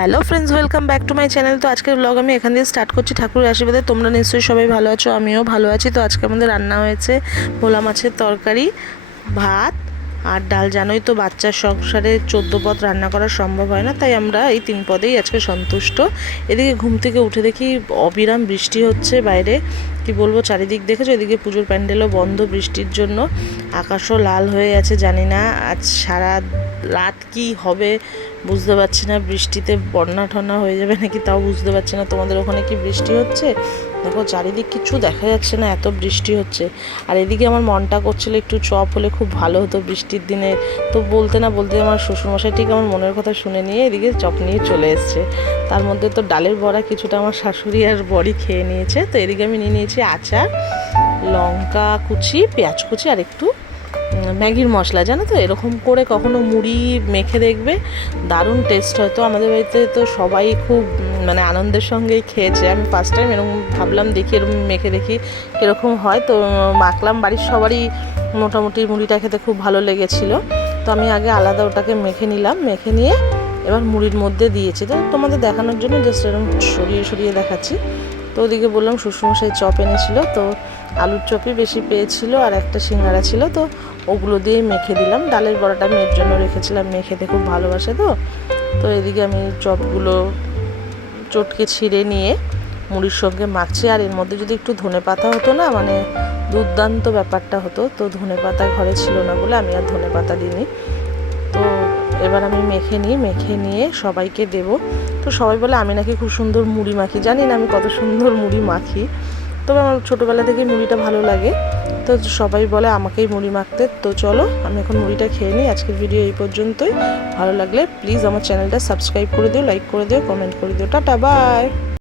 Hello friends, welcome back to my channel. তো আজকের blog আমি এখান দিয়ে স্টার্ট করছি ঠাকুরের আশীর্বাদে। তোমরা নিশ্চয়ই সবাই ভালো আছো, আমিও ভালো আছি। তো আজকে আমাদের রান্না হয়েছে ভোলা মাছের তরকারি, ভাত আর ডাল। জানোই তো বাচ্চার সংসারে 14 পদ রান্না করা সম্ভব হয় না, তাই আমরা এই 3 পদেই আজকে সন্তুষ্ট। এদিকে ঘুম থেকে উঠে দেখি অবিরাম বৃষ্টি হচ্ছে বাইরে, কি বলবো, চারিদিক দেখেছো। এদিকে পুজোর প্যান্ডেলও বন্ধ বৃষ্টির জন্য, আকাশও লাল হয়ে আছে। জানি না আজ সারা রাত কি হবে, বুঝতে পারছি না। বৃষ্টিতে বন্যা ঠন্যা হয়ে যাবে নাকি তাও বুঝতে পারছি না। তোমাদের ওখানে কি বৃষ্টি হচ্ছে? দেখো চারিদিক কিছু দেখা যাচ্ছে না, এত বৃষ্টি হচ্ছে। আর এদিকে আমার মনটা করছিল একটু চপ হলে খুব ভালো হতো বৃষ্টির দিনে। তো বলতে না বলতে আমার শ্বশুরমশাই ঠিক আমার মনের কথা শুনে নিয়ে এদিকে চপ নিয়ে চলে এসছে। তার মধ্যে তো ডালের বড়া কিছুটা আমার শাশুড়ি আর বড়ি খেয়ে নিয়েছে। তো এদিকে আমি নিয়ে নিয়েছি আচার, লঙ্কা কুচি, পেঁয়াজ কুচি আর একটু ম্যাগির মশলা। জানো তো, এরকম করে কখনো মুড়ি মেখে দেখবে, দারুণ টেস্ট হয়। তো আমাদের বাড়িতে তো সবাই খুব আনন্দের সঙ্গেই খেয়েছে। আমি ফার্স্ট টাইম এরকম ভাবলাম, দেখি এরকম মেখে দেখি কীরকম হয়। তো মাখলাম, বাড়ির সবারই মোটামুটি মুড়িটা খেতে খুব ভালো লেগেছিলো। তো আমি আগে আলাদা ওটাকে মেখে নিলাম, মেখে নিয়ে এবার মুড়ির মধ্যে দিয়েছি। তো তোমাদের দেখানোর জন্য জাস্ট এরকম সরিয়ে সরিয়ে দেখাচ্ছি। তো ওদিকে বললাম শ্বশুরমশাই চপ এনেছিল, তো আলুর চপই বেশি পেয়েছিল আর একটা সিঙ্গারা ছিল, তো ওগুলো দিয়েই মেখে দিলাম। ডালের বড়াটা আমি এর জন্য রেখেছিলাম, মেয়ে খেতে খুব ভালোবাসে। তো এদিকে আমি চপগুলো চটকে ছিঁড়ে নিয়ে মুড়ির সঙ্গে মাখছি। আর এর মধ্যে যদি একটু ধনেপাতা হতো না, দুর্দান্ত ব্যাপারটা হতো। তো ধনেপাতা ঘরে ছিল না বলে আমি আর ধনেপাতা দিইনি। তো এবার আমি মেখে নিয়ে সবাইকে দেব। তো সবাই বলে আমি নাকি খুব সুন্দর মুড়ি মাখি। জানি না আমি কত সুন্দর মুড়ি মাখি, তবে আমার ছোটোবেলা থেকেই মুড়িটা ভালো লাগে। তো সবাই বলে আমাকেই মুড়ি মাখতে। তো চলো আমি এখন মুড়িটা খেয়ে নিই। আজকের ভিডিও এই পর্যন্তই। ভালো লাগলে প্লিজ আমার চ্যানেলটা সাবস্ক্রাইব করে দিও, লাইক করে দিও, কমেন্ট করে দিও। Tata, by.